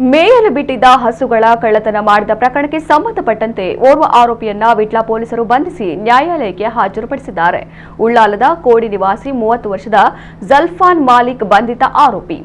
ಮೇಯಲು ಬಿಟ್ಟಿದ್ದ ಹಸುಗಳ ಕಳ್ಳತನ ಮಾಡಿದ ಪ್ರಕರಣಕ್ಕೆ ಸಂಬಂಧಪಟ್ಟಂತೆ ಓರ್ವ ಆರೋಪಿಯನ್ನ ವಿಟ್ಲ ಪೊಲೀಸರು ಬಂಧಿಸಿ ನ್ಯಾಯಾಲಯಕ್ಕೆ ಹಾಜರುಪಡಿಸಿದ್ದಾರೆ. ಉಳ್ಳಾಲದ ಕೋಡಿ ನಿವಾಸಿ 30 ವರ್ಷದ ಜಲ್ಫಾನ್ ಮಾಲಿಕ್ ಬಂಧಿತ ಆರೋಪಿ.